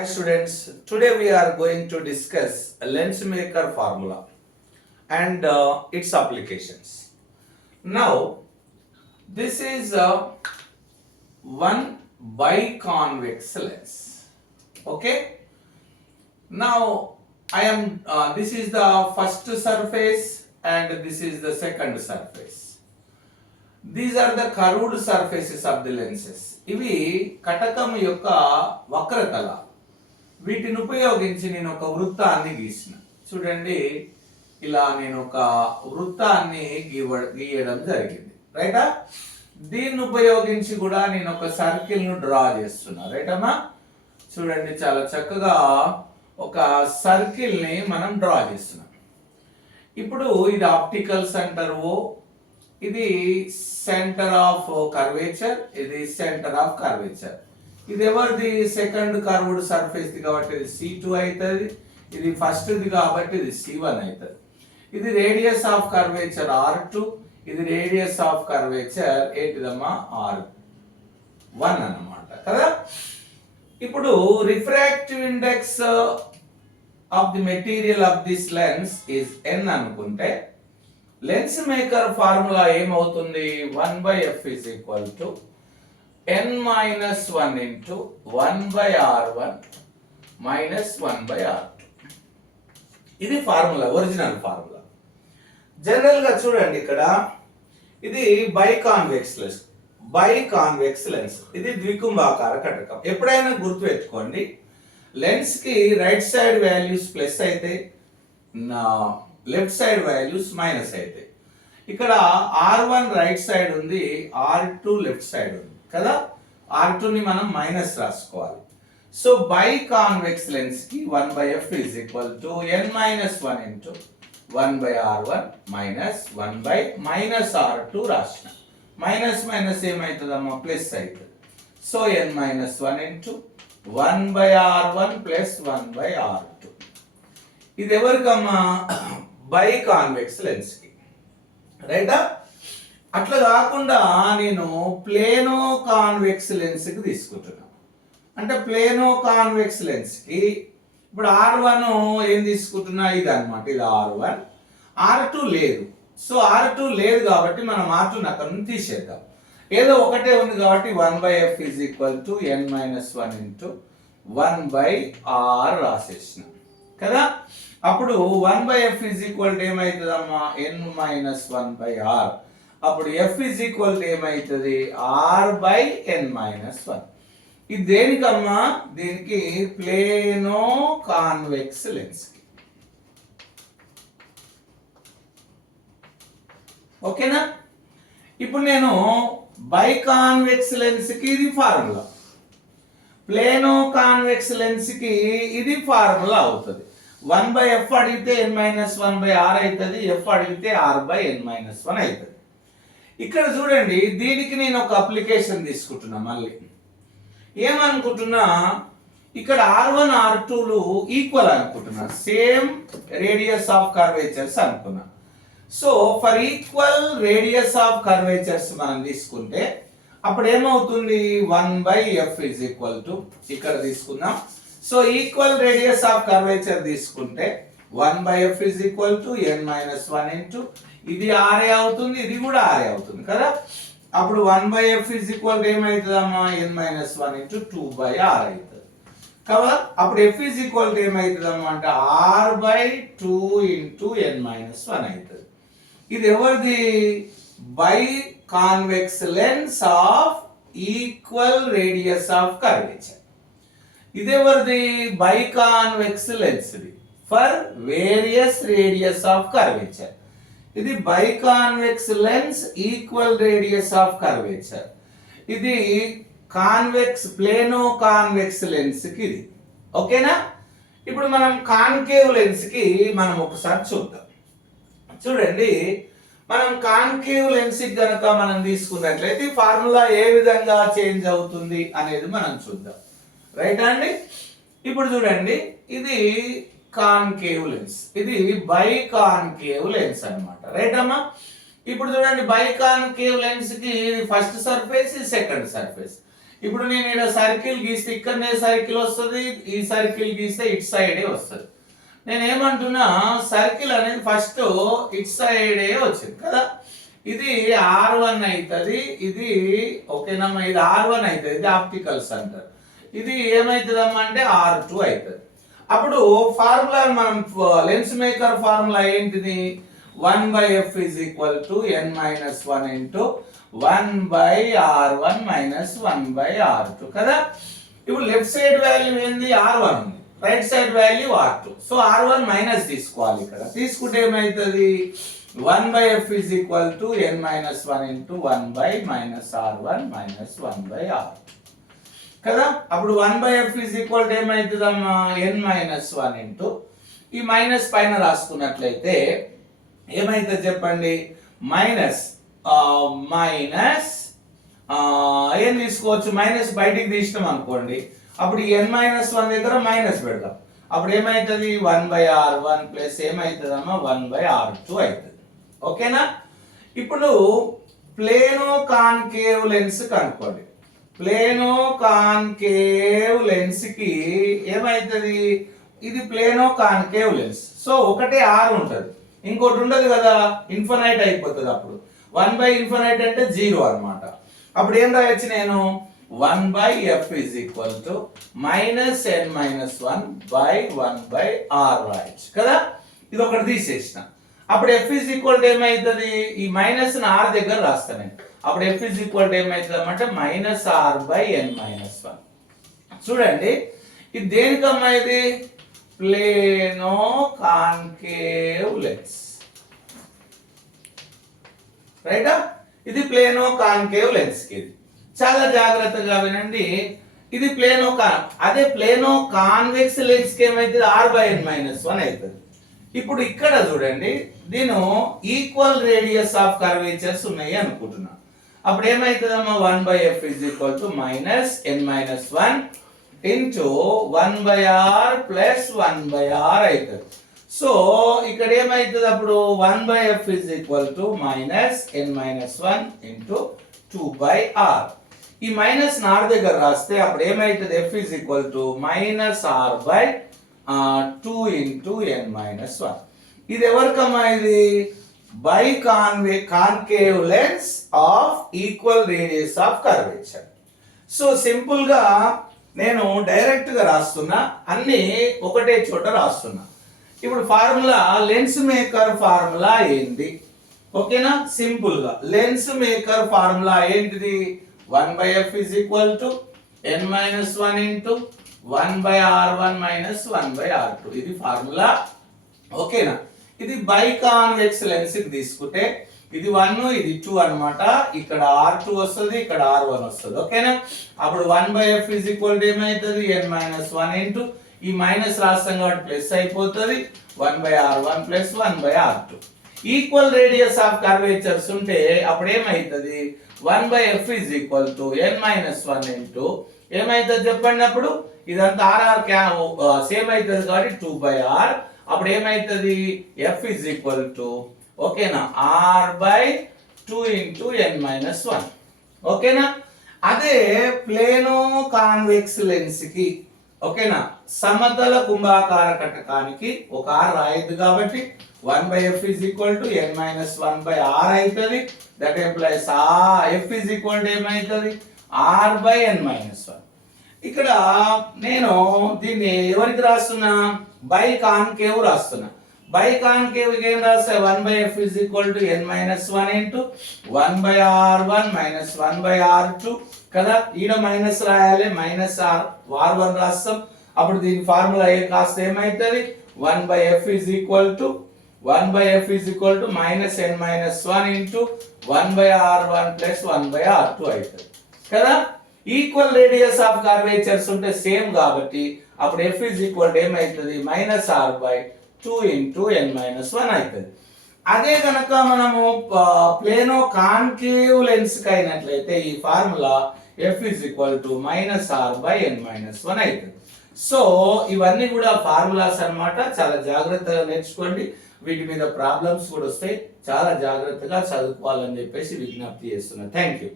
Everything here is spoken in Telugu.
Hi students, today we are going to discuss a lens maker formula and its applications. Now, this is one biconvex lens. Okay. Now, this is the first surface and this is the second surface. These are the curved surfaces of the lenses. ఇవి కటకం యొక్క వక్రతల వీటిని ఉపయోగించి నేను ఒక వృత్తాన్ని గీసిన. చూడండి, ఇలా నేను ఒక వృత్తాన్ని గీయడం జరిగింది, రైటా. దీన్ని ఉపయోగించి కూడా నేను ఒక సర్కిల్ ను డ్రా చేస్తున్నా, రైటమ్మా. చూడండి, చాలా చక్కగా ఒక సర్కిల్ ని మనం డ్రా చేస్తున్నాం. ఇప్పుడు ఇది ఆప్టికల్ సెంటర్ ఓ, ఇది సెంటర్ ఆఫ్ కర్వేచర్, ఇది సెంటర్ ఆఫ్ కర్వేచర్. ఇది ఎవరిది? సెకండ్ కర్వ్డ్ సర్ఫేస్ కాబట్టి ఇది C2 అవుతుంది, ఇది ఫస్ట్ ది కాబట్టి ఇది C1 అవుతుంది. ఇది రేడియస్ ఆఫ్ కర్వేచర్ R2, ఇది రేడియస్ ఆఫ్ కర్వేచర్ ఏంటిదమ్మా R1 అన్నమాట కదా. ఇప్పుడు refractive index of the material of this lens is n అనుకుంటే లెన్స్ మేకర్ ఫార్ములా ఏమవుతుంది? 1/f is equal to n minus 1 into 1/r1 minus 1/r2. ఇది ఫార్ములా, ఒరిజినల్ ఫార్ములా. జనరల్ గా చూడండి, ఇక్కడ ఇది బైకాన్వెక్స్ లెన్స్, ఇది ద్వికుంభాకార కటకం. ఎప్పుడైనా గుర్తు పెట్టుకోండి, లెన్స్ కి రైట్ సైడ్ వాల్యూస్ ప్లస్ అయితే, లెఫ్ట్ సైడ్ వాల్యూస్ మైనస్ అయితే. ఇక్కడ R1 రైట్ సైడ్ ఉంది, R2 లెఫ్ట్ సైడ్ ఉంది కదా. R2 ని మనం మైనస్ రాసుకోవాలి. సో బైకాన్వెక్స్ లెన్స్ కి 1/f is equal to n minus 1 into 1/r1 minus 1/-r2 రాసిన. మైనస్ మైనస్ ఏమవుతుందమ్మా? ప్లస్ అవుతుంది. So n minus 1 into 1/r1 plus 1/r2. ఇది ఎవరికమ్మా? బైకాన్వెక్స్ లెన్స్ కి, రైటా. అట్లా కాకుండా నేను ప్లేనో కాన్వెక్స్ లెన్స్ కి తీసుకుంటున్నా. అంటే ప్లేనో కాన్వెక్స్ లెన్స్ కి ఇప్పుడు R1 ఏం తీసుకుంటున్నా? ఇది అన్నమాట, ఇది R1. R2 లేదు. సో R2 లేదు కాబట్టి మనం R2 అక్కడ నుంచి తీసేద్దాం. ఏదో ఒకటే ఉంది కాబట్టి 1/f is equal to n minus 1 into 1/r రాసేసిన కదా. అప్పుడు 1/f is equal to ఏమవుతుందమ్మా? n minus 1/r. అప్పుడు f is equal to ఏమవుతుంది? r/n minus 1. ఇది దేనికమ్మా? దీనికి ప్లేనో కాన్వెక్స్ లెన్స్ కి. ఓకేనా? ఇప్పుడు నేను బైకాన్వెక్స్ లెన్స్ కి ఇది ఫార్ములా, ప్లేనో కాన్వెక్స్ లెన్స్ కి ఇది ఫార్ములా అవుతుంది. 1/f అడిగితే n minus 1/r అవుతుంది, f అడిగితే r/n minus 1 అవుతుంది. ఇక్కడ చూడండి, దీనికి నేను ఒక అప్లికేషన్ తీసుకుంటున్నా. మళ్ళీ ఏమనుకుంటున్నా, ఇక్కడ R1 R2లు ఈక్వల్ అనుకుంటున్నా, సేమ్ రేడియస్ ఆఫ్ కర్వేచర్స్ అనుకున్నా. So for equal radius of curvatures మనం తీసుకుంటే అప్పుడు ఏమవుతుంది? 1/f is equal to, ఇక్కడ తీసుకుందాం. So equal radius of curvature తీసుకుంటే 1/f is equal to n minus 1 into ఇది RA అవుతుంది, ఇది కూడా RA అవుతుంది కదా. అప్పుడు 1/f is equal to ఏమవుతుందమ్మా? n minus 1 into 2/r అవుతుంది కదా. అప్పుడు f is equal to ఏమవుతుందమ్మా అంటే r/2 into n minus 1 అవుతుంది. ఇది ఎవరిది? Biconvex lens of equal radius of curvature. ఇది ఎవరిది? Biconvex lens for various radius of curvature. ఇది biconvex lens equal radius of curvature. ఇది కాన్వెక్స్ ప్లేనో కాన్వెక్స్ లెన్స్ కి ఇది. ఓకేనా? ఇప్పుడు మనం కాన్కేవ్ లెన్స్ కి మనం ఒకసారి చూద్దాం. చూడండి, మనం కాన్కేవ్ లెన్స్ కి గనక మనం తీసుకున్నట్లయితే ఫార్ములా ఏ విధంగా చేంజ్ అవుతుంది అనేది మనం చూద్దాం, రైట్ అండి. ఇప్పుడు చూడండి, ఇది కాన్కేవ్ లెన్స్, ఇది బైకాన్కేవ్ లెన్స్ అన్నమాట, రైట్ అమ్మా. ఇప్పుడు చూడండి, బైకాన్కేవ్ లెన్స్ కి ఫస్ట్ సర్ఫేస్, సెకండ్ సర్ఫేస్. ఇప్పుడు నేను ఇక్కడ సర్కిల్ గీస్తే ఇక్కడనే సర్కిల్ వస్తుంది, ఈ సర్కిల్ గీస్తే ఇటు సైడే వస్తుంది. నేను ఏమంటున్నా, సర్కిల్ అనేది ఫస్ట్ ఇటు సైడే వచ్చింది కదా, ఇది R1 అవుతుంది, ఇది ఓకేనమ్మా, ఇది R1 అవుతుంది, ఇది ఆప్టికల్స్ అంటారు. ఇది ఏమవుతుందమ్మా అంటే R2 అవుతుంది. అప్పుడు ఫార్ములా మనం లెన్స్ మేకర్ ఫార్ములా ఏంటిది, 1/f is equal to n minus 1 into 1/r1 minus 1/r2 కదా. ఇప్పుడు లెఫ్ట్ సైడ్ వాల్యూ ఏంది, R1 ఉంది, right side value R2. So R1 minus తీసుకోవాలి. ఇక్కడ తీసుకుంటే ఏమవుతుంది, 1/f is equal to n minus 1 into 1/-r1 minus 1/r2 కదా. అప్పుడు 1/f is equal to ఏమవుతుందమ్మా, n minus 1 into ఈ మైనస్ పైన రాసుకున్నట్లయితే ఏమైతుంది చెప్పండి, మైనస్ మైనస్ ఏం తీసుకోవచ్చు, మైనస్ బయటికి తీసినాం అనుకోండి, అప్పుడు n-1 దగ్గర మైనస్ పెడదాం. అప్పుడు ఏమైతుంది, 1/r1 ప్లస్ ఏమైతుందమ్మా 1/r2 అవుతుంది. ఓకేనా. ఇప్పుడు ప్లేనో కాన్కేవ్ లెన్స్ కనుక్కోండి. ప్లేనో కాన్కేవ్ లెన్స్ కి ఏమైతుంది, ఇది ప్లేనో కాన్కేవ్ లెన్స్. సో ఒకటే ఆర్ ఉంటుంది, ఇంకోటి ఉండదు కదా, ఇన్ఫినైట్ అయిపోతుంది. అప్పుడు 1/∞ అంటే 0 అన్నమాట. అప్పుడు ఏం రాయొచ్చు నేను, 1/f is equal to -n-1/1/r రాయొచ్చు కదా. ఇది ఒకటి తీసేసిన. అప్పుడు f is equal to ఏమైతుంది, ఈ మైనస్ r దగ్గర రాస్తాను నేను. అప్పుడు f is equal to ఏమైతుంది అంటే -r/n-1. చూడండి, ఇది దేనికమ్మా, ఇది ప్లేనో కాన్కేవ్ లెన్స్, రైటా. ఇది ప్లేనో కాన్కేవ్ లెన్స్ కి. ఇది చాలా జాగ్రత్తగా వినండి. ఇది ప్లేనో అదే ప్లేనో కాన్వెక్స్ లెన్స్ కి ఏమైతుంది, r/n-1 అవుతుంది. ఇప్పుడు ఇక్కడ చూడండి, దీని ఈక్వల్ రేడియస్ ఆఫ్ కర్వేచర్స్ ఉన్నాయి అనుకుంటున్నా. అప్పుడు ఏమైతుందమ్మా, 1/f is equal to -n-1 into 1/r plus 1/r అవుతుంది. సో ఇక్కడ ఏమైతుంది, అప్పుడు 1/f is equal to -n-1 into 2/r. ఈ మైనస్ r దగ్గర రాస్తే అప్పుడు ఏమైతుంది, f is equal to -r/2 into n-1. ఇది ఎవరికమ్మా, ఇది biconcave lens of equal radius of curvature. So simple గా నేను డైరెక్ట్ గా రాస్తున్నా, అన్ని ఒకటే చోట రాస్తున్నా. ఇప్పుడు ఫార్ములా, లెన్స్ మేకర్ ఫార్ములా ఏంటి, ఓకేనా. సింపుల్ గా లెన్స్ మేకర్ ఫార్ములా ఏంటిది, 1/f is equal to n-1 into 1/r1 minus 1/r2. ఇది ఫార్ములా, ఓకేనా. ఇది బై కాన్వెక్స్ లెన్స్ కి తీసుకుంటే ఇది 1 ఇది 2 అన్నమాట. ఇక్కడ r2 వస్తుంది, ఇక్కడ r1 వస్తుంది, ఓకేనా. అప్పుడు 1/f is equal to ఏమైతుంది, n-1 into ఈ మైనస్ రాస్తాం కాబట్టి ప్లస్ అయిపోతుంది, 1/r1 plus 1/r2. Equal radius of curvatures ఉంటే అప్పుడు ఏమైతుంది, 1/f is equal to n-1 into ఏమైతుంది చెప్పండి. అప్పుడు ఇదంతా r సేమ్ అవుతుంది కాబట్టి 2/r. అప్పుడు ఏమైతుంది, f is equal to ఓకేనా r/2 into n-1, ఓకేనా. అదే ప్లేనో కాన్వెక్స్ లెన్స్ కి, ఓకేనా, సమతల కుంభాకార కటకానికి ఒక r రాయద్దు కాబట్టి 1/f is equal to n-1/r అవుతుంది. That implies f is equal to ఏమైతుంది, r/n-1. ఇక్కడ నేను దీన్ని ఎవరికి రాస్తున్నా, బై కాన్కేవ్ రాస్తున్నా. బై కాన్కేవ్ ఏం రాస్తా, 1/f is equal to n-1 into 1/r1 minus 1/r2 కదా. ఈడ మైనస్ రాయాలి, -r1 రాస్తాం. అప్పుడు దీని ఫార్ములా కాస్త ఏమైతుంది, 1/f is equal to -n-1 into 1/r1 plus 1/r2 అవుతుంది కదా. ఈక్వల్ రేడియస్ ఆఫ్ కర్వేచర్స్ ఉంటే సేమ్ కాబట్టి అప్పుడు f is equal to ఏమైతుంది, -r/2 into n-1 అవుతుంది. అదే కనుక మనము ప్లేనో కాన్కేవ్ లెన్స్ కి అయినట్లయితే ఈ formula f is equal to -r/n-1 అవుతుంది. సో ఇవన్నీ కూడా ఫార్ములాస్ అన్నమాట. చాలా జాగ్రత్తగా నేర్చుకోండి, వీటి మీద ప్రాబ్లమ్స్ కూడా వస్తాయి. చాలా జాగ్రత్తగా చదువుకోవాలని చెప్పేసి విజ్ఞప్తి చేస్తున్నా. Thank you.